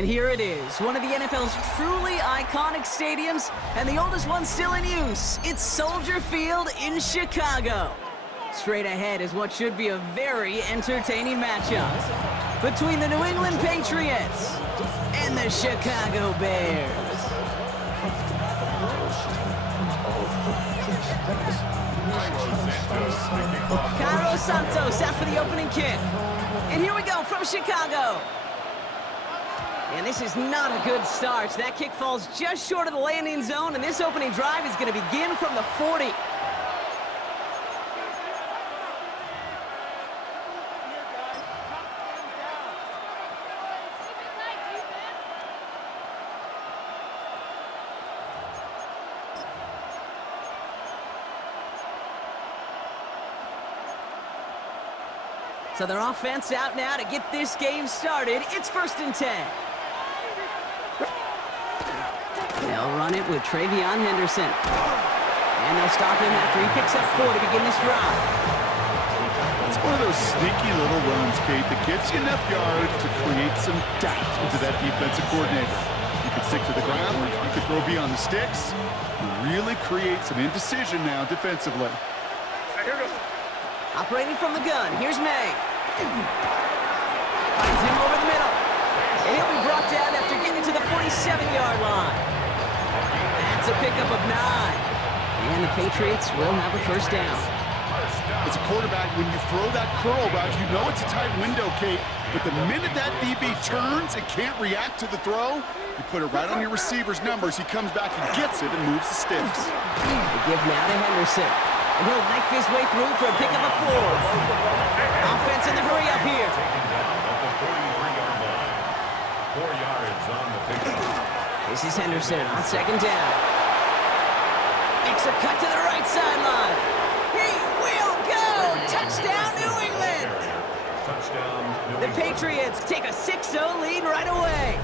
And here it is, one of the NFL's truly iconic stadiums, and the oldest one still in use. It's Soldier Field in Chicago. Straight ahead is what should be a very entertaining matchup between the New England Patriots and the Chicago Bears. Cairo Santos out for the opening kick. And here we go from Chicago. And this is not a good start. That kick falls just short of the landing zone, and this opening drive is going to begin from the 40. So their offense out now to get this game started. It's 1st and 10. They'll run it with Travion Henderson. And they'll stop him after he picks up 4 to begin this drive. It's one of those sneaky little runs, Kate, that gets you enough yards to create some doubt into that defensive coordinator. You could stick to the ground, you could throw beyond the sticks, and really create some indecision now defensively. Operating from the gun, here's May. Finds him over the middle. And he'll be brought down after getting to the 47-yard line. That's a pickup of 9. And the Patriots will have a 1st down. As a quarterback, when you throw that curl route, you know it's a tight window, Kate. But the minute that DB turns and can't react to the throw, you put it right on your receiver's numbers. He comes back and gets it and moves the sticks. They give now to Henderson. And he'll knife his way through for a pickup of 4. Offense in the hurry up here. 4 yards on the pickup. This is Henderson on 2nd down. Makes a cut to the right sideline. He will go! Touchdown, New England! Touchdown, New The England. Patriots take a 6-0 lead right away.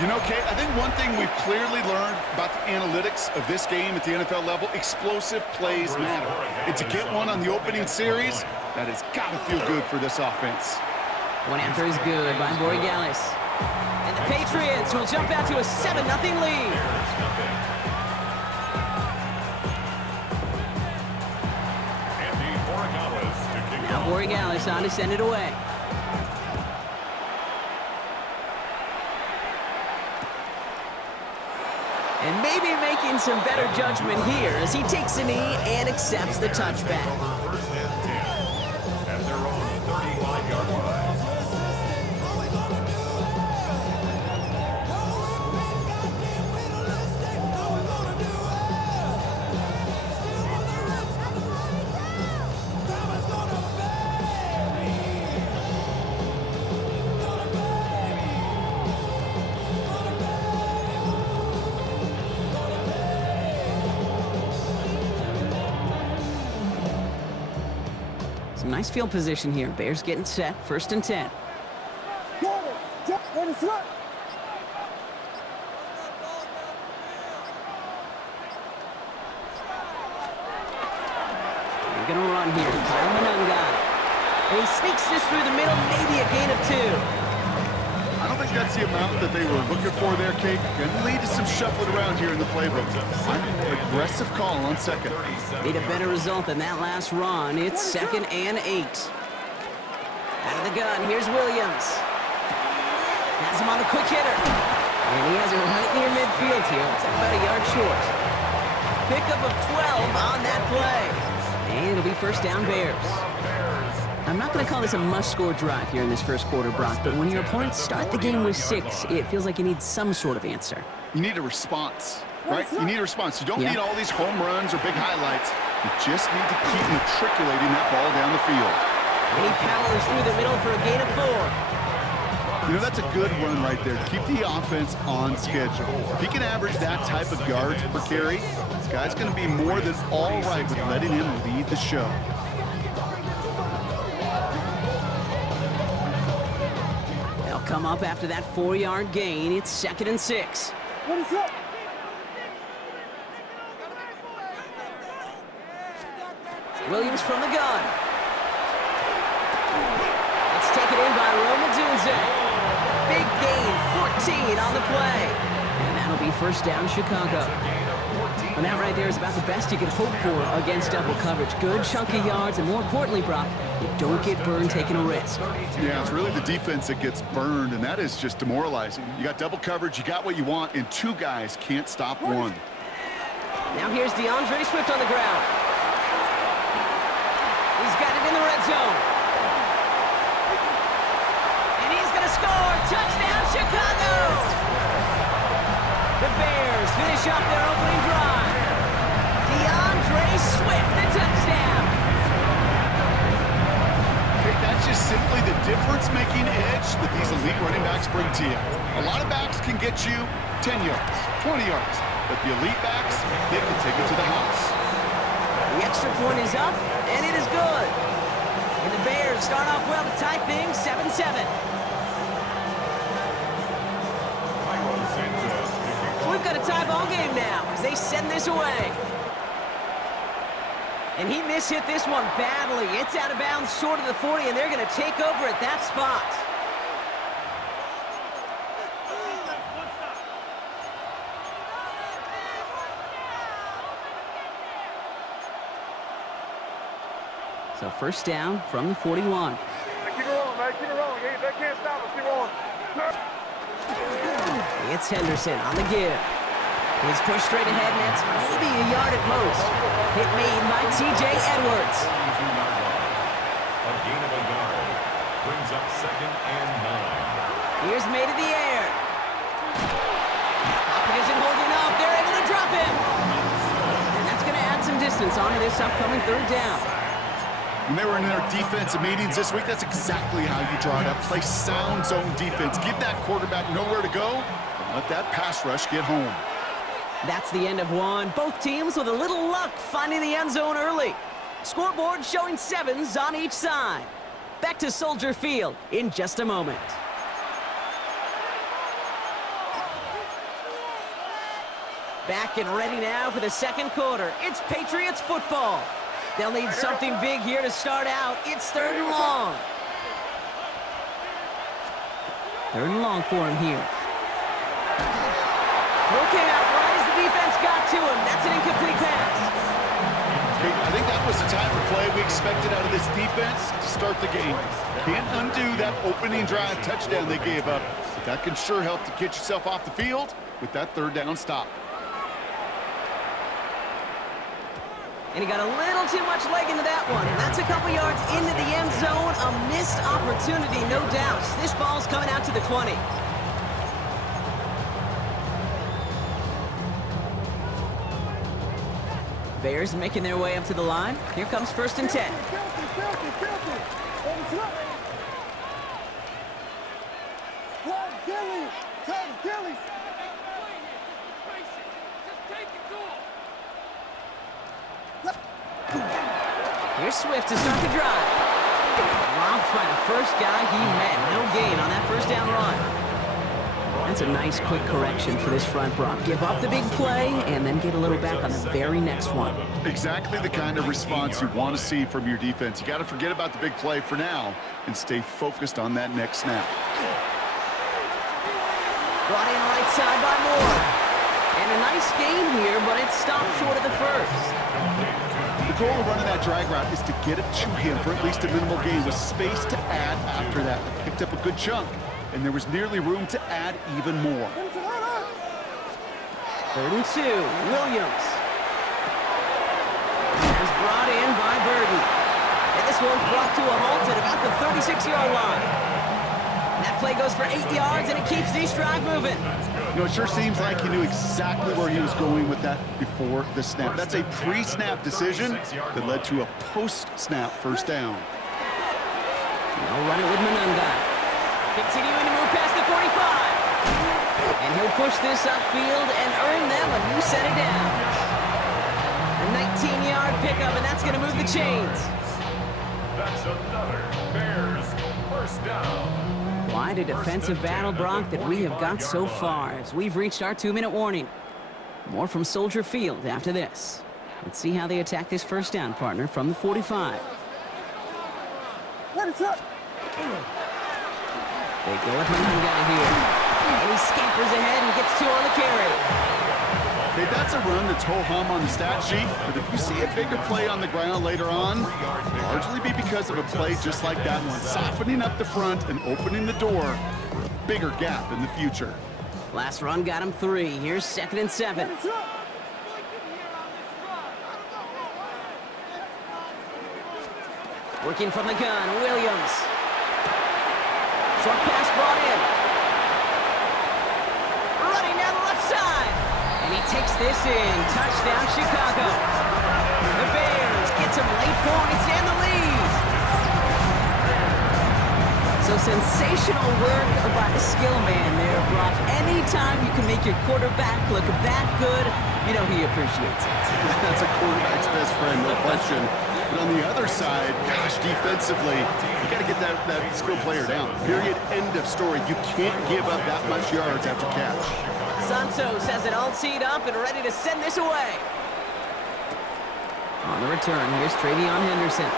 You know, Kate, I think one thing we've clearly learned about the analytics of this game at the NFL level, explosive plays matter. And to get one on the opening series, that has got to feel good for this offense. One after is good by Borregales. And the Patriots will jump out to a 7-0 lead. Now Borregales on to send it away. And maybe making some better judgment here as he takes a knee and accepts the touchback. 1st and 10 at their own 35-yard line. Some nice field position here. Bears getting set. 1st and 10. They're going to run here. Kyle Manunga. And he sneaks this through the middle, maybe a gain of 2. I don't think that's the amount that they were looking for there, Kate. Going to lead to some shuffling around here in the playbook. An aggressive call on 2nd. Need a better result than that last run. It's 2nd and 8. Out of the gun, here's Williams. Has him on a quick hitter. And he has it right near midfield here. It's about a yard short. Pickup of 12 on that play. And it'll be 1st down Bears. I'm not going to call this a must-score drive here in this 1st quarter, Brock, but when your opponents start the game with 6, it feels like you need some sort of answer. You need a response, right? You need a response. You don't need all these home runs or big highlights. You just need to keep matriculating that ball down the field. And he powers through the middle for a gain of 4. You know, that's a good run right there. Keep the offense on schedule. If he can average that type of yards per carry, this guy's going to be more than all right with letting him lead the show. They'll come up after that 4-yard gain. It's 2nd and 6. Williams from the gun. It's taken in by Roma Dunze. on the play. And that'll be first down, Chicago. And that right there is about the best you can hope for against double coverage. Good chunky yards, and more importantly, Brock, you don't get burned taking a risk. Yeah, it's really the defense that gets burned, and that is just demoralizing. You got double coverage, you got what you want, and two guys can't stop one. Now here's DeAndre Swift on the ground. He's got it in the red zone. And he's going to score. Touchdown, Chicago! The Bears finish up their opening drive. DeAndre Swift, the touchdown. Okay, that's just simply the difference-making edge that these elite running backs bring to you. A lot of backs can get you 10 yards, 20 yards, but the elite backs, they can take it to the house. The extra point is up, and it is good. And the Bears start off well to tie things 7-7. So we've got a tie ball game now as they send this away. And he mishit this one badly. It's out of bounds short of the 40, and they're going to take over at that spot. So first down from the 41. Keep it rolling, man. Keep it rolling. They can't stop us. Keep rolling. It's Henderson on the give. He's pushed straight ahead, and that's maybe a yard at most. Hit made by T.J. Edwards. A gain of a yard brings up 2nd and 9. Here's made in the air. Pocket isn't holding up. They're able to drop him. And that's going to add some distance onto this upcoming third down. When they were in their defensive meetings this week, that's exactly how you draw it up. Play sound zone defense. Give that quarterback nowhere to go, and let that pass rush get home. That's the end of one. Both teams with a little luck finding the end zone early. Scoreboard showing 7s on each side. Back to Soldier Field in just a moment. Back and ready now for the second quarter. It's Patriots football. They'll need something big here to start out. It's 3rd and long. 3rd and long for him here. Throw came out right as the defense got to him. That's an incomplete pass. I think that was the type of play we expected out of this defense to start the game. Can't undo that opening drive touchdown they gave up, but that can sure help to get yourself off the field with that 3rd down stop. And he got a little too much leg into that one. That's a couple yards into the end zone. A missed opportunity, no doubt. This ball's coming out to the 20. Bears making their way up to the line. Here comes 1st and 10. Here's Swift to start the drive. Dropped by the first guy he met. No gain on that first down run. That's a nice quick correction for this front, Brock. Give up the big play and then get a little back on the very next one. Exactly the kind of response you want to see from your defense. You got to forget about the big play for now and stay focused on that next snap. Brought in right side by Moore. And a nice gain here, but it stopped short of the first. The goal of running that drag route is to get it to him for at least a minimal gain with space to add after that. They picked up a good chunk, and there was nearly room to add even more. 3rd and 2, Williams. Is brought in by Burden. And this one's brought to a halt at about the 36-yard line. And that play goes for 8 yards, and it keeps this drive moving. You know, it sure seems like he knew exactly where he was going with that before the snap. That's a pre-snap decision that led to a post-snap first down. They'll run it with Manunga. Continuing to move past the 45. And he'll push this upfield and earn them a new set of downs. A 19-yard pickup, and that's going to move the chains. That's another Bears first down. Quite a defensive battle, Brock, that we have got so far as we've reached our 2-minute warning. More from Soldier Field after this. Let's see how they attack this first down, partner, from the 45. They go with Manunga here. And scampers ahead and gets 2 on the carry. Okay, that's a run that's ho-hum on the stat sheet, but if you see a bigger play on the ground later on, largely be because of a play just like that one, softening up the front and opening the door for a bigger gap in the future. Last run got him 3. Here's 2nd and 7. Working from the gun, Williams. Short pass brought in. Running down the left side. And he takes this in. Touchdown, Chicago. The Bears get some late points and the lead. So sensational work by the skill man there, Brock. Anytime you can make your quarterback look that good, you know he appreciates it. That's a quarterback's best friend, no question. But on the other side, gosh, defensively, you got to get that skill player down. Period. End of story. You can't give up that much yards after catch. Santos has it all teed up and ready to send this away. On the return, here's Travion Henderson.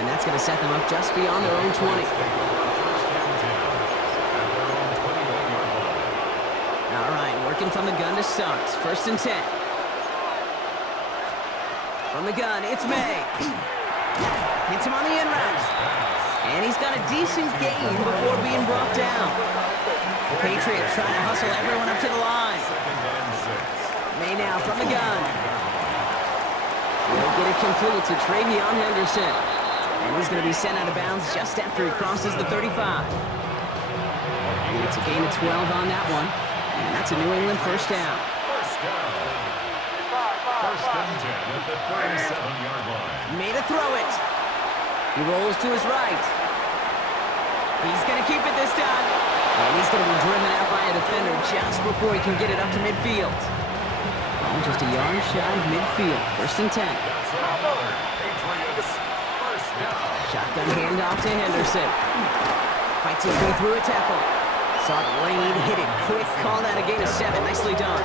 And that's going to set them up just beyond their own 20. All right, working from the gun to start. 1st and 10. From the gun, it's May. Hits him on the in route. And he's got a decent gain before being brought down. Patriots trying to hustle everyone up to the line. May now from the gun. He'll get it complete to Travion Henderson. And he's going to be sent out of bounds just after he crosses the 35. It's a gain of 12 on that one. And that's a New England 1st down. First and 10 at the 37-yard line. Made a throw it. He rolls to his right. He's going to keep it this time. And he's going to be driven out by a defender just before he can get it up to midfield. Ball just a yard shy of midfield. 1st and 10. Patriots, 1st down. Shotgun handoff to Henderson. Fights his way through a tackle. Saw the lane, hit it quick, called out a gain of 7. Nicely done.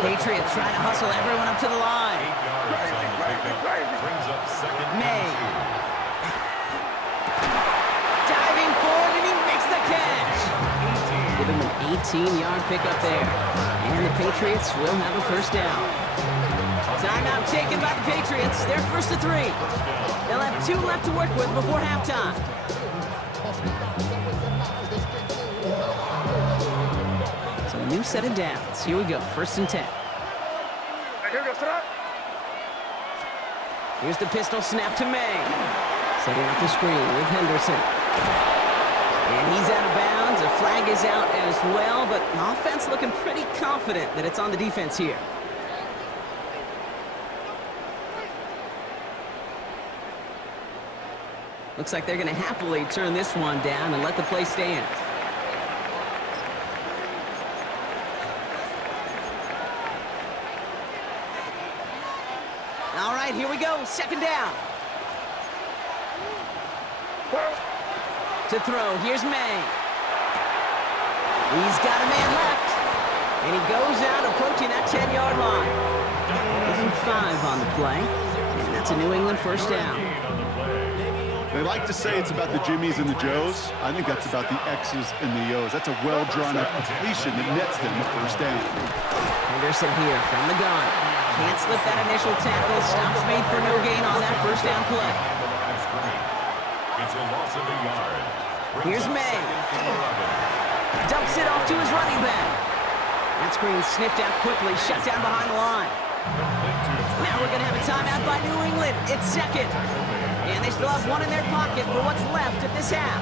Patriots trying to hustle everyone up to the line. 8 yards on the pickup. Brings up 2nd May. and 2. Diving forward, and he makes the catch. Give him an 18-yard pickup there. And the Patriots will have a 1st down. Timeout taken by the Patriots. They're 1st to 3. They'll have 2 left to work with before halftime. So a new set of downs. Here we go. 1st and 10. Here's the pistol snap to May. Setting up the screen with Henderson. And he's out of bounds. A flag is out as well, but offense looking pretty confident that it's on the defense here. Looks like they're going to happily turn this one down and let the play stand. All right, here we go. 2nd down. To throw, here's May. He's got a man left. And he goes out approaching that 10-yard line. Gives him 5 on the play. And that's a New England 1st down. They like to say it's about the Jimmies and the Joes. I think that's about the X's and the O's. That's a well-drawn-up completion that nets them the 1st down. Henderson here from the gun. Can't slip that initial tackle. Stops made for no gain on that 1st down play. It's a loss of a yard. Here's May. Dumps it off to his running back. That screen sniffed out quickly, shut down behind the line. Now we're going to have a timeout by New England. It's 2nd. And they still have 1 in their pocket for what's left of this half.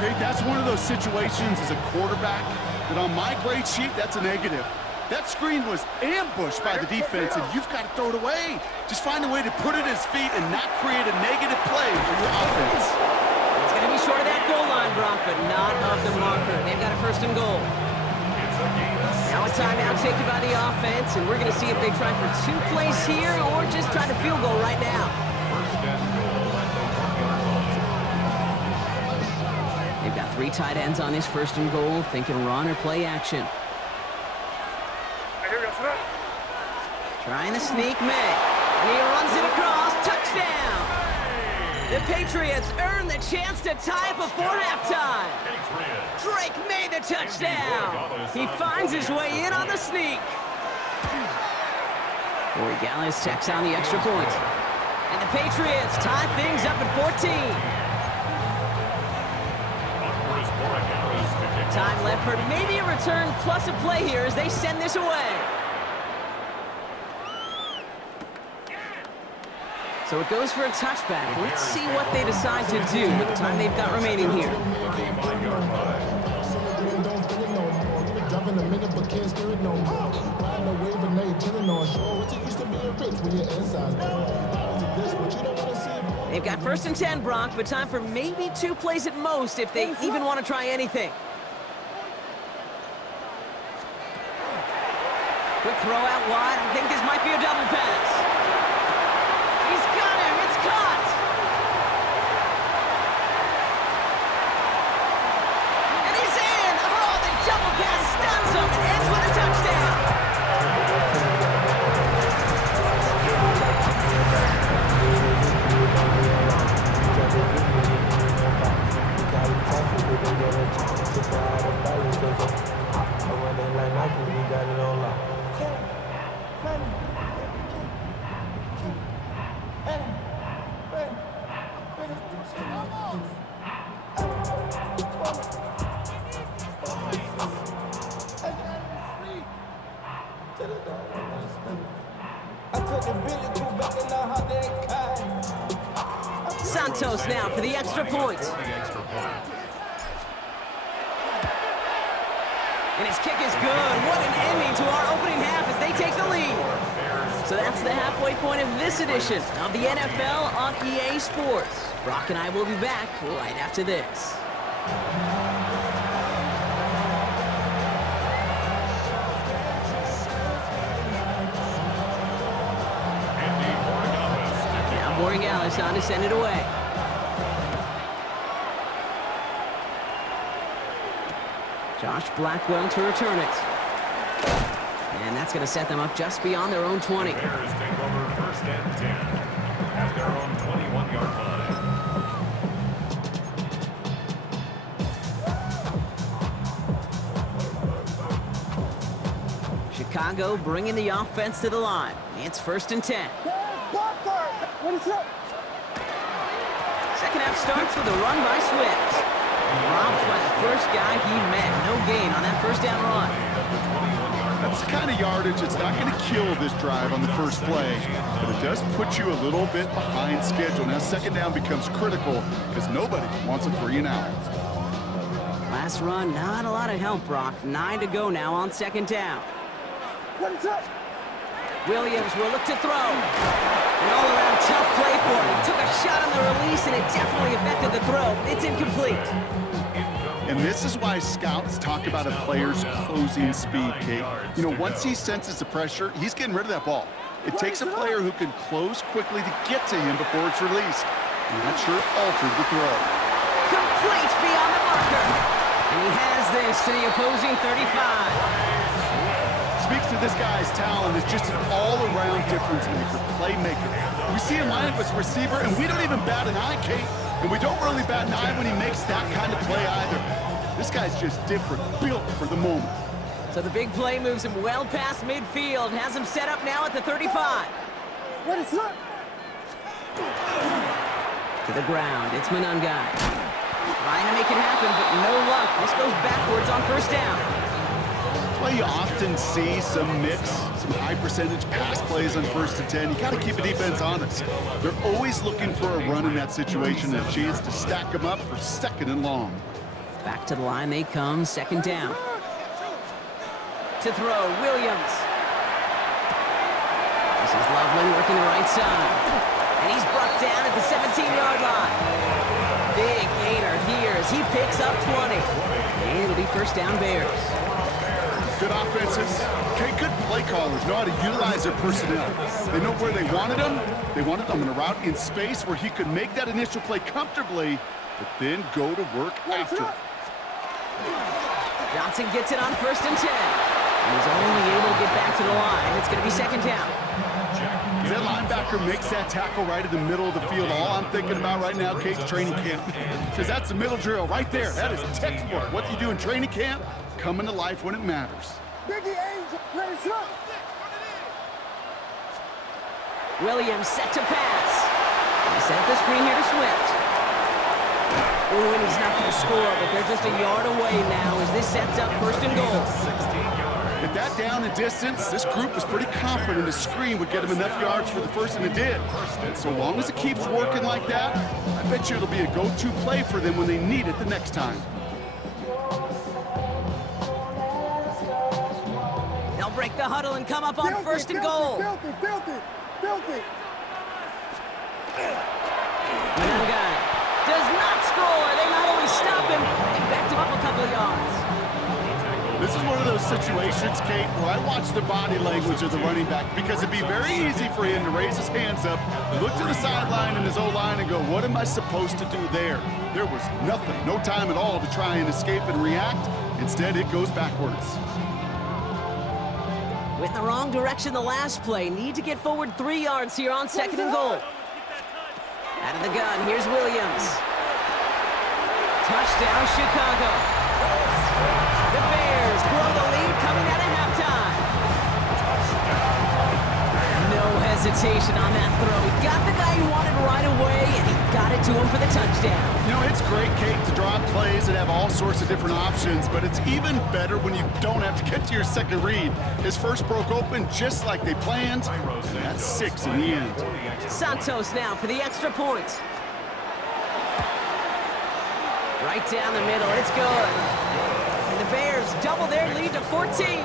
Okay, that's one of those situations as a quarterback that on my grade sheet, that's a negative. That screen was ambushed by the defense, and you've got to throw it away. Just find a way to put it at his feet and not create a negative play for your offense. It's going to be short of that goal line, Brock, but not of the marker. They've got a 1st and goal. Now a timeout taken by the offense, and we're going to see if they try for 2 plays here or just try the field goal right now. 1st and goal at the 1-yard line. They've got 3 tight ends on this 1st and goal, thinking run or play action. Trying to sneak May, and he runs it across, touchdown! The Patriots earn the chance to tie it before halftime. Drake May touchdown! He finds his way in on the sneak. Borregales tacks on the extra point. And the Patriots tie things up at 14. Time left for maybe a return plus a play here as they send this away. So it goes for a touchback. Let's see what they decide to do with the time they've got remaining here. They've got 1st and 10, Brock, but time for maybe 2 plays at most if they even want to try anything. Quick throw out wide. I think this might be a double pass. He's got him. It's caught. And he's in. Oh, the double pass stuns him and ends with a touchdown. Santos now for the extra point. And his kick is good. What an ending to our opening half as they take the lead. So that's the halfway point of this edition of the NFL on EA Sports. Brock and I will be back right after this. Now Borregales on to send it away. Josh Blackwell to return it. And that's going to set them up just beyond their own 20. The Bears take over 1st and 10 at their own 21-yard line. Chicago bringing the offense to the line. It's 1st and 10. Second half starts with a run by Swift. Dropped by the first guy he met. No gain on that 1st down run. That's the kind of yardage that's not going to kill this drive on the first play, but it does put you a little bit behind schedule. Now 2nd down becomes critical because nobody wants a 3 and out. Last run, not a lot of help, Brock. 9 to go now on 2nd down. Williams will look to throw. An all-around tough play for him. He took a shot on the release, and it definitely affected the throw. It's incomplete. And this is why scouts talk about a player's closing speed, Kate. You know, once he senses the pressure, he's getting rid of that ball. It takes a player who can close quickly to get to him before it's released. And that sure altered the throw. Complete beyond the marker. And he has this to the opposing 35. Speaks to this guy's talent as just an all-around difference maker, playmaker. We see him line up as a receiver, and we don't even bat an eye, Kate. And we don't really bat an eye when he makes that kind of play either. This guy's just different, built for the moment. So the big play moves him well past midfield, has him set up now at the 35. What is that? To the ground, it's Manungai. Trying to make it happen, but no luck. This goes backwards on 1st down. That's why you often see some mix, some high-percentage pass plays on 1st and 10. You got to keep a defense honest. They're always looking for a run in that situation and a chance to stack them up for 2nd and long. Back to the line they come, 2nd down. To throw, Williams. This is Loveland working the right side. And he's brought down at the 17-yard line. Big gainer here as he picks up 20. And it'll be 1st down Bears. Good offenses. Okay, good play callers know how to utilize their personnel. They know where they wanted him. They wanted him in a route in space where he could make that initial play comfortably, but then go to work after. Johnson gets it on 1st and 10. He's only able to get back to the line. It's going to be 2nd down. As that linebacker makes that tackle right in the middle of the field, all I'm thinking about right now, Kate, is training camp. Because that's the middle drill right there. That is textbook. What you do in training camp, coming to life when it matters. Williams set to pass. He sent the screen here to Swift. Ooh, and he's not going to score, but they're just a yard away now as this sets up 1st and goal. At that down and distance, this group was pretty confident the screen would get them enough yards for the first, and it did. And so long as it keeps working like that, I bet you it'll be a go-to play for them when they need it the next time. They'll break the huddle and come up on 1st and goal. Manungai does not score. They not only stop him, they backed him up a couple of yards. This is one of those situations, Kate, where I watch the body language of the running back because it'd be very easy for him to raise his hands up, look to the sideline and his O-line and go, what am I supposed to do there? There was nothing, no time at all to try and escape and react. Instead, it goes backwards. Went in the wrong direction the last play. Need to get forward 3 yards here on 2nd and goal. Out of the gun, here's Williams. Touchdown, Chicago. The Bears grow the lead coming out of halftime. No hesitation on that throw. He got the guy he wanted right away, and he got it to him for the touchdown. You know, it's great, Kate, to draw plays and have all sorts of different options, but it's even better when you don't have to get to your second read. His first broke open just like they planned, and that's 6 in the end. Santos now for the extra point. Right down the middle, it's good. And the Bears double their lead to 14.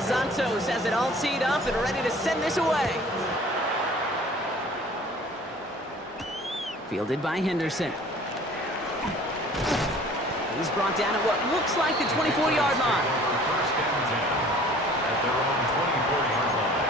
Santos has it all teed up and ready to send this away. Fielded by Henderson. He's brought down at what looks like the 24-yard line. First and 10 at their own 24-yard line.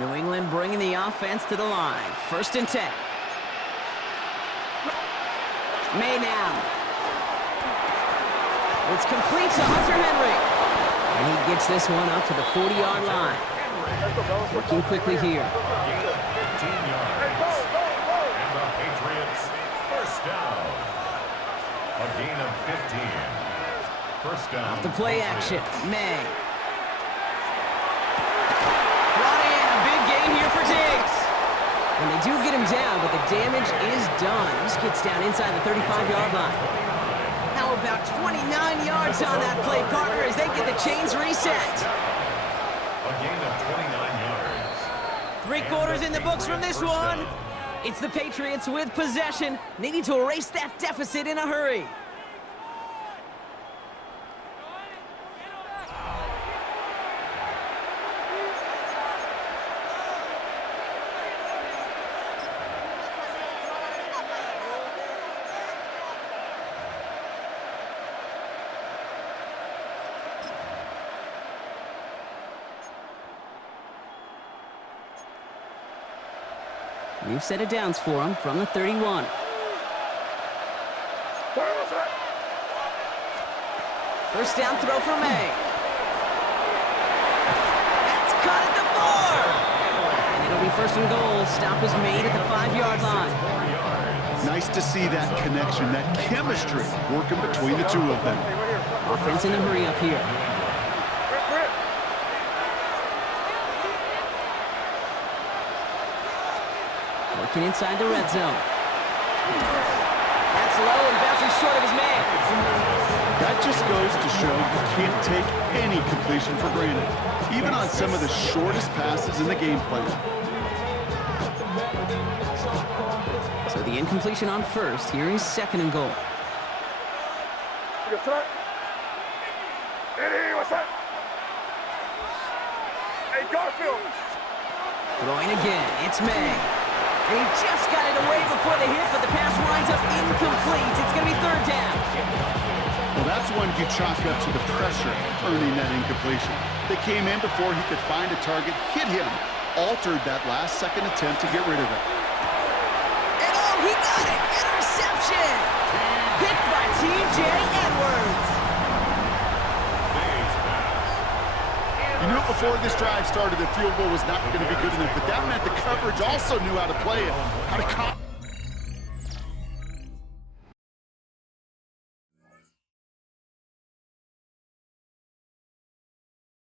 New England bringing the offense to the line. 1st and 10. May now. It's complete to Hunter Henry. And he gets this one up to the 40-yard line. Working quickly here. Gain of 15 yards. And the Patriots first down. A gain of 15. First down. Off the play action. May. Here for Diggs. And they do get him down, but the damage is done. This gets down inside the 35-yard line. How about 29 yards on that play, partner, as they get the chains reset. A gain of 29 yards. 3 quarters in the books from this one. It's the Patriots with possession, needing to erase that deficit in a hurry. New set of downs for him from the 31. First down throw for May. That's caught at the 4. And it'll be 1st and goal. Stop is made at the 5-yard line. Nice to see that connection, that chemistry working between the two of them. Offense in a hurry up here. Working inside the red zone. That's low and bounces short of his man. That just goes to show you can't take any completion for granted, even on some of the shortest passes in the game plan. So the incompletion on 1st. Here is 2nd and goal. Hey, what's that? Hey, Garfield. Throwing again, it's May. And he just got it away before the hit, but the pass winds up incomplete. It's going to be third down. Well, that's one you chalk up to the pressure earning that incompletion. They came in before he could find a target, hit him, altered that last-second attempt to get rid of it. And oh, he got it! Interception! Picked by T.J. Edwards. You knew before this drive started the field goal was not going to be good enough, but that meant the coverage also knew how to play it, how to